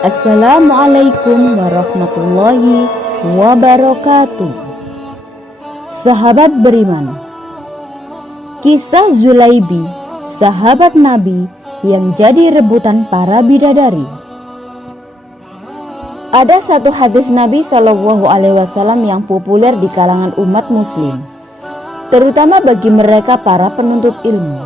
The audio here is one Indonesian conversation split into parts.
Assalamualaikum warahmatullahi wabarakatuh. Sahabat beriman, kisah Zulaibi, sahabat Nabi yang jadi rebutan para bidadari. Ada satu hadis Nabi SAW yang populer di kalangan umat muslim, terutama bagi mereka para penuntut ilmu.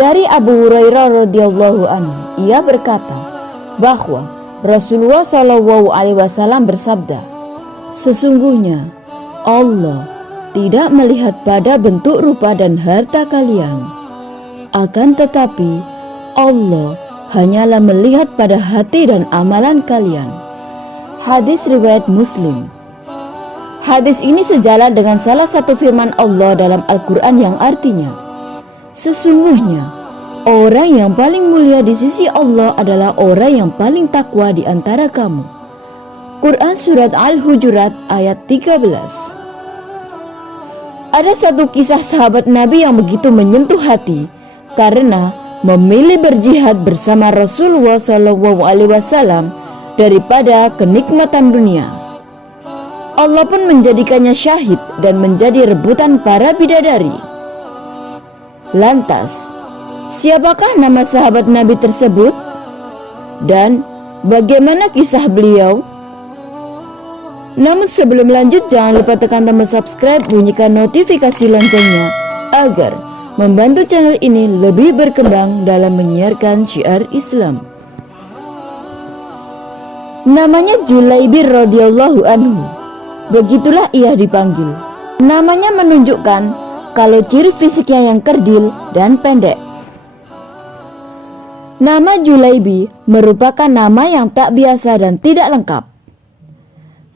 Dari Abu Hurairah radhiyallahu anhu, ia berkata bahwa Rasulullah SAW bersabda, "Sesungguhnya Allah tidak melihat pada bentuk rupa dan harta kalian, akan tetapi Allah hanyalah melihat pada hati dan amalan kalian." Hadis riwayat Muslim. Hadis ini sejalan dengan salah satu firman Allah dalam Al-Quran yang artinya, "Sesungguhnya orang yang paling mulia di sisi Allah adalah orang yang paling takwa di antara kamu." Quran Surat Al-Hujurat ayat 13. Ada satu kisah sahabat Nabi yang begitu menyentuh hati karena memilih berjihad bersama Rasulullah SAW daripada kenikmatan dunia. Allah pun menjadikannya syahid dan menjadi rebutan para bidadari. Lantas, siapakah nama sahabat Nabi tersebut? Dan bagaimana kisah beliau? Namun sebelum lanjut, jangan lupa tekan tombol subscribe, bunyikan notifikasi loncengnya agar membantu channel ini lebih berkembang dalam menyiarkan syiar Islam. Namanya Zulaibi radhiyallahu anhu. Begitulah ia dipanggil. Namanya menunjukkan kalau ciri fisiknya yang kerdil dan pendek. Nama Zulaibi merupakan nama yang tak biasa dan tidak lengkap.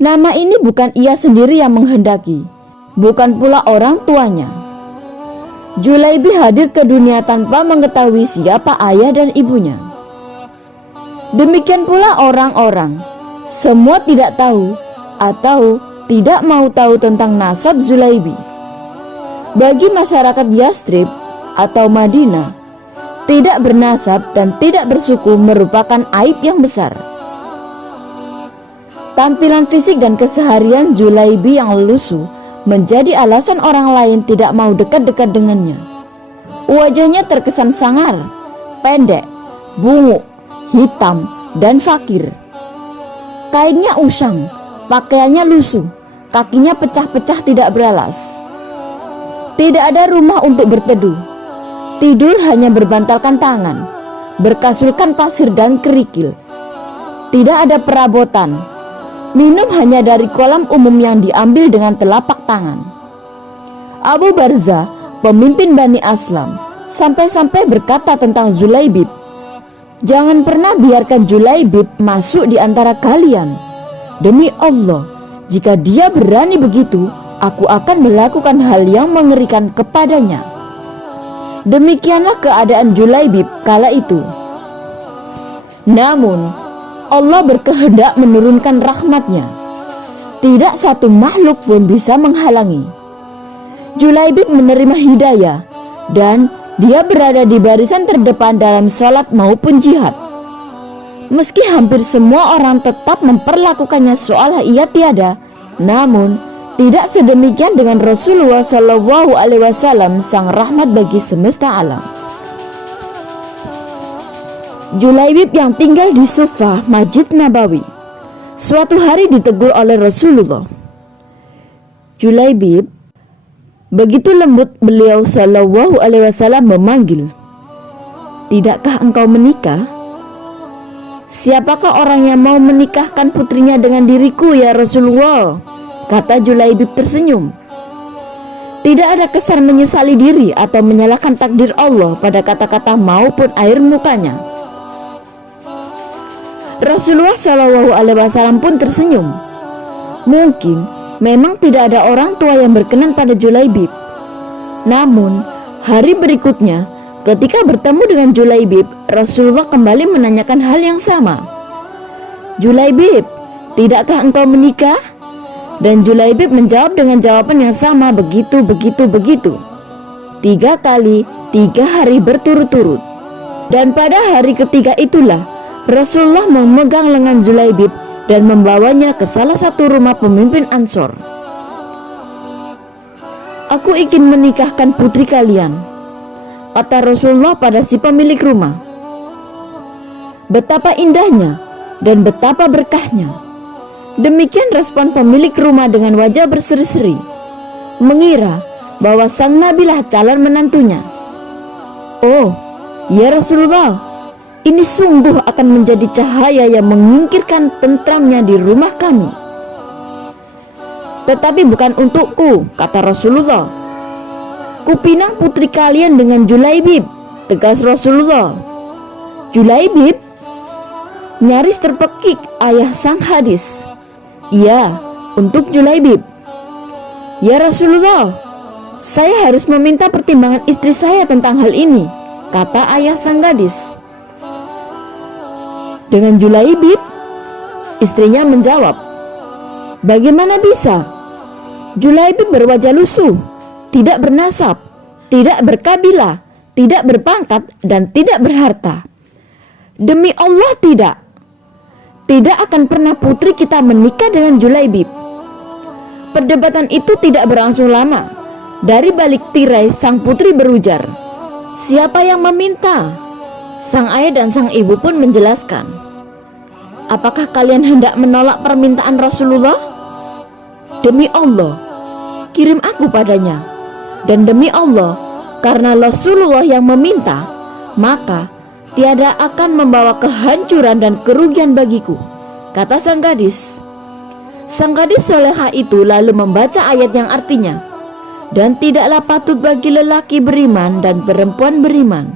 Nama ini bukan ia sendiri yang menghendaki, bukan pula orang tuanya. Zulaibi hadir ke dunia tanpa mengetahui siapa ayah dan ibunya. Demikian pula orang-orang, semua tidak tahu atau tidak mau tahu tentang nasab Zulaibi. Bagi masyarakat Yastrib atau Madinah, tidak bernasab dan tidak bersuku merupakan aib yang besar. Tampilan fisik dan keseharian Zulaibi yang lusuh menjadi alasan orang lain tidak mau dekat-dekat dengannya. Wajahnya terkesan sangar, pendek, bunguk, hitam, dan fakir. Kainnya usang, pakaiannya lusuh, kakinya pecah-pecah tidak beralas. Tidak ada rumah untuk berteduh. Tidur hanya berbantalkan tangan, berkasulkan pasir dan kerikil. Tidak ada perabotan. Minum hanya dari kolam umum yang diambil dengan telapak tangan. Abu Barzah, pemimpin Bani Aslam, sampai-sampai berkata tentang Zulaibib, "Jangan pernah biarkan Zulaibib masuk di antara kalian. Demi Allah, jika dia berani begitu, aku akan melakukan hal yang mengerikan kepadanya." Demikianlah keadaan Zulaibib kala itu. Namun Allah berkehendak menurunkan rahmatnya. Tidak satu makhluk pun bisa menghalangi. Zulaibib menerima hidayah dan dia berada di barisan terdepan dalam sholat maupun jihad. Meski hampir semua orang tetap memperlakukannya seolah ia tiada, namun tidak sedemikian dengan Rasulullah SAW, sang rahmat bagi semesta alam. Zulaibib yang tinggal di Sufah, Masjid Nabawi, suatu hari ditegur oleh Rasulullah. Zulaibib, begitu lembut beliau SAW memanggil, "Tidakkah engkau menikah?" "Siapakah orang yang mau menikahkan putrinya dengan diriku ya Rasulullah?" kata Zulaibib tersenyum. Tidak ada kesan menyesali diri atau menyalahkan takdir Allah pada kata-kata maupun air mukanya. Rasulullah SAW pun tersenyum. Mungkin memang tidak ada orang tua yang berkenan pada Zulaibib. Namun hari berikutnya, ketika bertemu dengan Zulaibib, Rasulullah kembali menanyakan hal yang sama. "Zulaibib, tidakkah engkau menikah?" Dan Zulaibib menjawab dengan jawaban yang sama, begitu. 3 kali 3 hari berturut-turut. Dan pada hari ketiga itulah Rasulullah memegang lengan Julaibib dan membawanya ke salah satu rumah pemimpin Ansor. "Aku ingin menikahkan putri kalian," kata Rasulullah pada si pemilik rumah. "Betapa indahnya dan betapa berkahnya." Demikian respon pemilik rumah dengan wajah berseri-seri, mengira bahwa sang nabilah calon menantunya. "Oh, ya Rasulullah, ini sungguh akan menjadi cahaya yang menyingkirkan tentramnya di rumah kami." "Tetapi bukan untukku," kata Rasulullah. "Kupinang putri kalian dengan Julaibib," tegas Rasulullah. "Julaibib?" Nyaris terpekik ayah sang hadis. "Iya, untuk Julaibib." "Ya Rasulullah, saya harus meminta pertimbangan istri saya tentang hal ini," kata ayah sang gadis. "Dengan Julaibib?" Istrinya menjawab. "Bagaimana bisa? Julaibib berwajah lusuh, tidak bernasab, tidak berkabilah, tidak berpangkat, dan tidak berharta. Demi Allah tidak akan pernah putri kita menikah dengan Julaibib." Perdebatan itu tidak berlangsung lama. Dari balik tirai sang putri berujar, "Siapa yang meminta?" Sang ayah dan sang ibu pun menjelaskan, "Apakah kalian hendak menolak permintaan Rasulullah? Demi Allah, kirim aku padanya. Dan demi Allah, karena Rasulullah yang meminta, maka tiada akan membawa kehancuran dan kerugian bagiku," kata sang gadis. Sang gadis soleha itu lalu membaca ayat yang artinya, "Dan tidaklah patut bagi lelaki beriman dan perempuan beriman,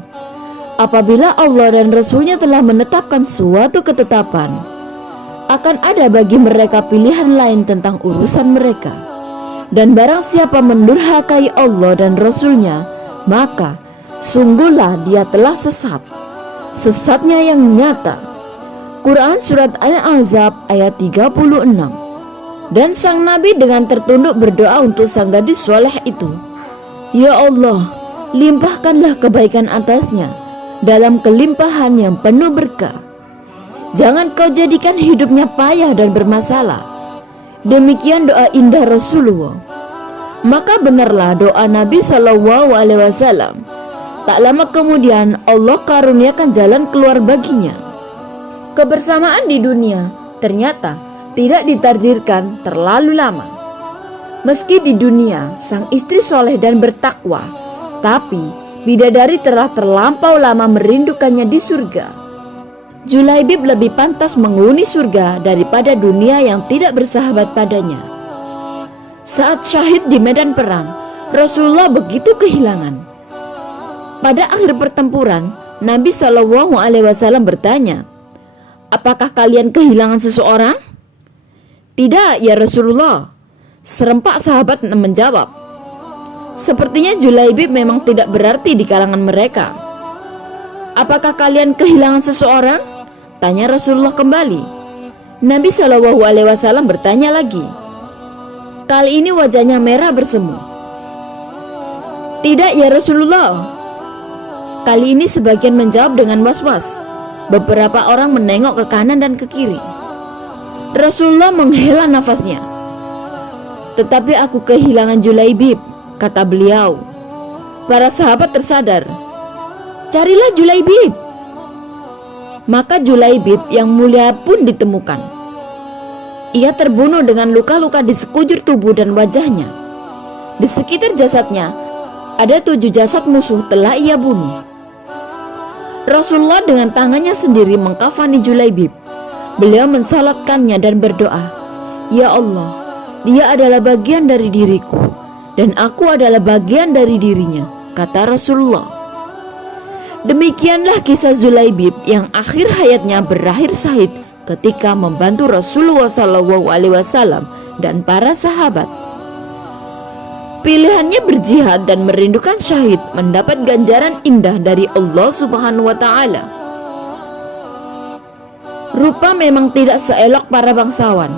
apabila Allah dan Rasulnya telah menetapkan suatu ketetapan, akan ada bagi mereka pilihan lain tentang urusan mereka. Dan barang siapa mendurhakai Allah dan Rasulnya, maka sungguhlah dia telah sesat, sesatnya yang nyata." Quran Surat Al-Ahzab ayat 36. Dan sang Nabi dengan tertunduk berdoa untuk sang gadis soleh itu, "Ya Allah, limpahkanlah kebaikan atasnya dalam kelimpahan yang penuh berkah. Jangan kau jadikan hidupnya payah dan bermasalah." Demikian doa indah Rasulullah. Maka benarlah doa Nabi SAW. Tak lama kemudian Allah karuniakan jalan keluar baginya. Kebersamaan di dunia ternyata tidak ditakdirkan terlalu lama. Meski di dunia sang istri soleh dan bertakwa, tapi bidadari telah terlampau lama merindukannya di surga. Julaibib lebih pantas menghuni surga daripada dunia yang tidak bersahabat padanya. Saat syahid di medan perang, Rasulullah begitu kehilangan. Pada akhir pertempuran, Nabi SAW bertanya, "Apakah kalian kehilangan seseorang?" "Tidak, ya Rasulullah," serempak sahabat menjawab. Sepertinya Julaibib memang tidak berarti di kalangan mereka. "Apakah kalian kehilangan seseorang?" tanya Rasulullah kembali. Nabi SAW bertanya lagi. Kali ini wajahnya merah bersemu. "Tidak, ya Rasulullah." Kali ini sebagian menjawab dengan was-was. Beberapa orang menengok ke kanan dan ke kiri. Rasulullah menghela nafasnya. "Tetapi aku kehilangan Julaibib," kata beliau. Para sahabat tersadar. "Carilah Julaibib." Maka Julaibib yang mulia pun ditemukan. Ia terbunuh dengan luka-luka di sekujur tubuh dan wajahnya. Di sekitar jasadnya ada 7 jasad musuh telah ia bunuh. Rasulullah dengan tangannya sendiri mengkafani Julaibib. Beliau mensalatkannya dan berdoa, "Ya Allah, dia adalah bagian dari diriku dan aku adalah bagian dari dirinya," kata Rasulullah. Demikianlah kisah Julaibib yang akhir hayatnya berakhir syahid ketika membantu Rasulullah SAW dan para sahabat. Pilihannya berjihad dan merindukan syahid mendapat ganjaran indah dari Allah Subhanahu wa Ta'ala. Rupa memang tidak seelok para bangsawan,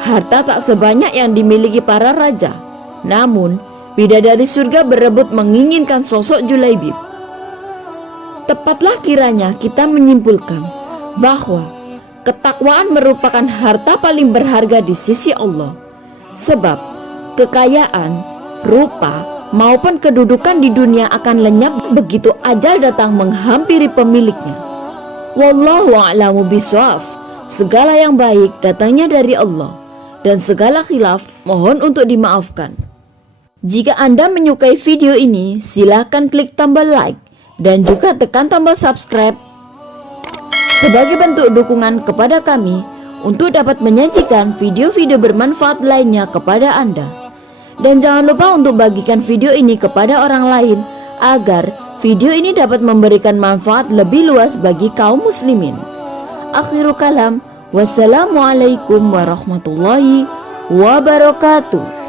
harta tak sebanyak yang dimiliki para raja, namun bidadari surga berebut menginginkan sosok Julaibib. Tepatlah kiranya kita menyimpulkan bahwa ketakwaan merupakan harta paling berharga di sisi Allah, sebab kekayaan, rupa, maupun kedudukan di dunia akan lenyap begitu ajal datang menghampiri pemiliknya. Wallahu a'lamu bishawab. Segala yang baik datangnya dari Allah, dan segala khilaf mohon untuk dimaafkan. Jika Anda menyukai video ini, silahkan klik tombol like dan juga tekan tombol subscribe sebagai bentuk dukungan kepada kami untuk dapat menyajikan video-video bermanfaat lainnya kepada Anda. Dan jangan lupa untuk bagikan video ini kepada orang lain agar video ini dapat memberikan manfaat lebih luas bagi kaum muslimin. Akhirul kalam, wassalamualaikum warahmatullahi wabarakatuh.